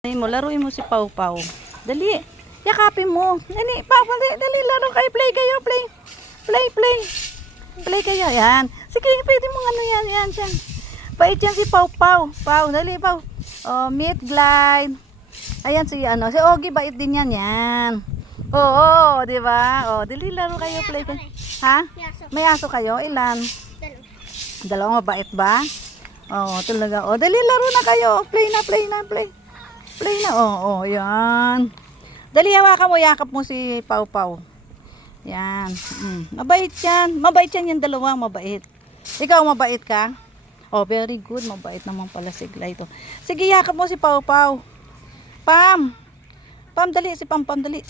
Laruin mo si Pau Pau. Dali. Yakapin mo. Dali, Pau, dali, laro kayo. Play kayo, play. Play. Play kayo. Yan. Sige, pwede mong ano yan. Yan, dyan. Pait yan si Pau Pau. Pau, dali, Pau. Oh, meat glide. Ayan si Ogie, bait din yan. Yan. Oo, di ba? Oh, dali, laro kayo, play kayo. Ha? May aso kayo? Ilan? Dalawa, mabait ba? Oh, talaga. Oh, dali, laro na kayo. Play na. Play na, yan. Dali, hawakan mo, yakap mo si Pau Pau. Yan. Mabait yan. Mabait yan yung dalawa, mabait. Ikaw, mabait ka? Oh, very good. Mabait naman pala si Glay to. Sige, yakap mo si Pau Pau. Pam, dali. Si Pam, dali.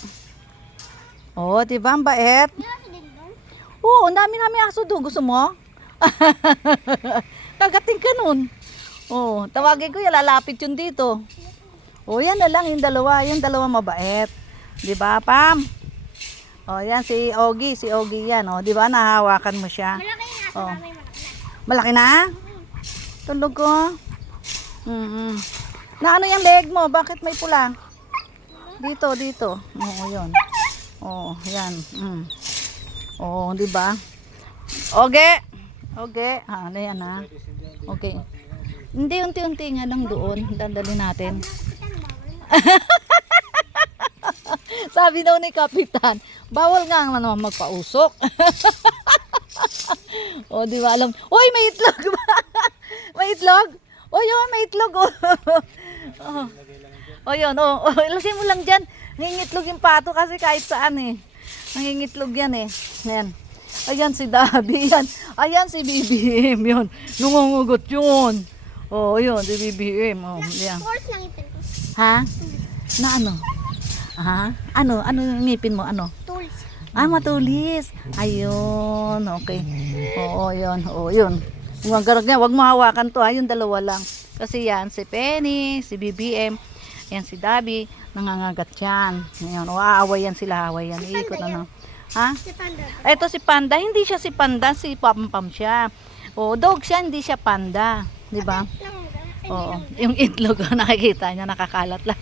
Oh, diba, ang bait? Oo, ang dami namin aso doon. Gusto mo? Kagating ka nun. Oh, tawagin ko yan, lalapit yun dito. O, yan na lang yung dalawa. Yung dalawa mabait. Diba, Pam? O, yan si Ogie. Si Ogie yan. O, diba, nahawakan mo siya. Malaki na. O. Malaki na. Malaki na? Tulog ko. Na ano yung leg mo? Bakit may pula? Dito. Oo, yun. O, yan. O, diba? Ogie. Ano yan, ha? Okay. Hindi, unti-unti nga lang doon. Dandali natin. Sabi daw ni Kapitan, bawal nga naman magpausok. O, di ba alam? Uy, may itlog ba? May itlog? O, yun, may itlog. O, yun. Ilagay mo lang dyan. Nangingitlog yung pato kasi kahit saan eh. Nangingitlog yan eh. Ayan. Ayan si Dabi. Ayan si BBM. Yun. Nungungugot yun. O, yun. Si BBM. O, yan. Force lang ito. Ha? Na ano? Ha? Ano yung ngipin mo? Ano? Tools. Matulis. Ayun. Okay. Oo, yun. Wag mo hawakan to, ha? Yung dalawa lang. Kasi yan, si Penny, si BBM, yan si Dabi, nangangagat yan. Ngayon, aaway yan sila, aaway yan. Iikot na. Ha? Si Panda. Ito si Panda. Hindi siya si Panda, si Pam siya. O, dog siya, hindi siya Panda. Di ba? Oo, yung itlog nakikita niya, nakakalat lang.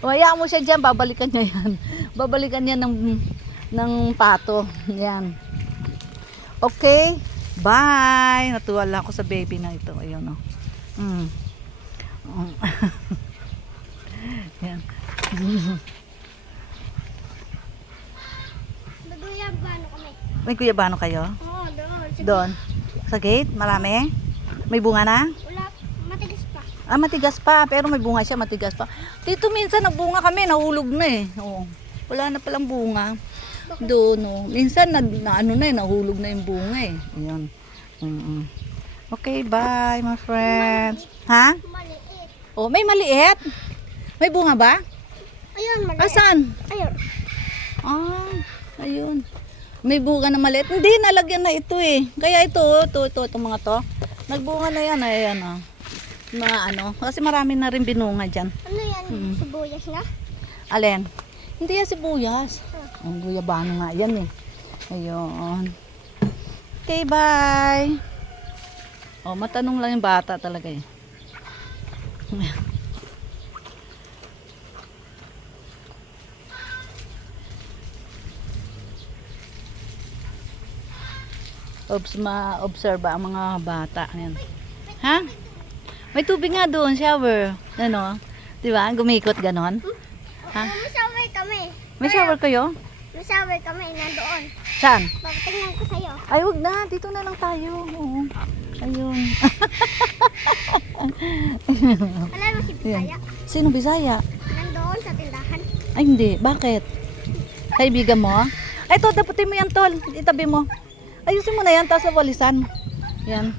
Hayaan mo siya dyan, babalikan niya yan. Babalikan niya ng pato. Yan. Okay, bye. Natuwa lang ako sa baby na ito. Ayun, o. Yan. Naguyabano kami. May guyabano kayo? Oo, doon. Doon? Sa gate? Marami? May bunga na? Wala, matigas pa. Matigas pa, pero may bunga siya, matigas pa. Dito minsan nagbunga kami, nahulog na eh. Oo. Wala na palang bunga. Doon, no. Minsan nahulog na yung bunga eh. Ayun. Okay, bye my friends. Ha? Maliit. Oh, may maliit? May bunga ba? Ayun, maliit. Asan? Ayun. Ayun. May bunga na maliit. Hindi, nalagyan na ito eh. Kaya ito mga to. Nagbunga na yan, ayan o. Kasi marami na rin binunga dyan. Ano yan? Sibuyas na? Alin? Hindi yan sibuyas. Ang guyabano nga yan eh. Ayun. Okay, bye. O, matanong lang yung bata talaga eh. Ma-observe ang mga bata. Ayan. Ha? May tubig nga doon, shower. Ano? Diba? Gumikot ganon. Ha? May shower kami. May shower kayo? May shower kami, nandoon. Saan? Tingnan ko sa'yo. Ay, huwag na. Dito na lang tayo. Oo. Ayun. Alam mo si Bisaya? Sino Bisaya? Nandoon sa tindahan. Ay, hindi. Bakit? Kaibigan mo? Ay, to, daputin mo yan, tol. Itabi mo. Ayusin mo na yan, tapos sa walisan. Yan.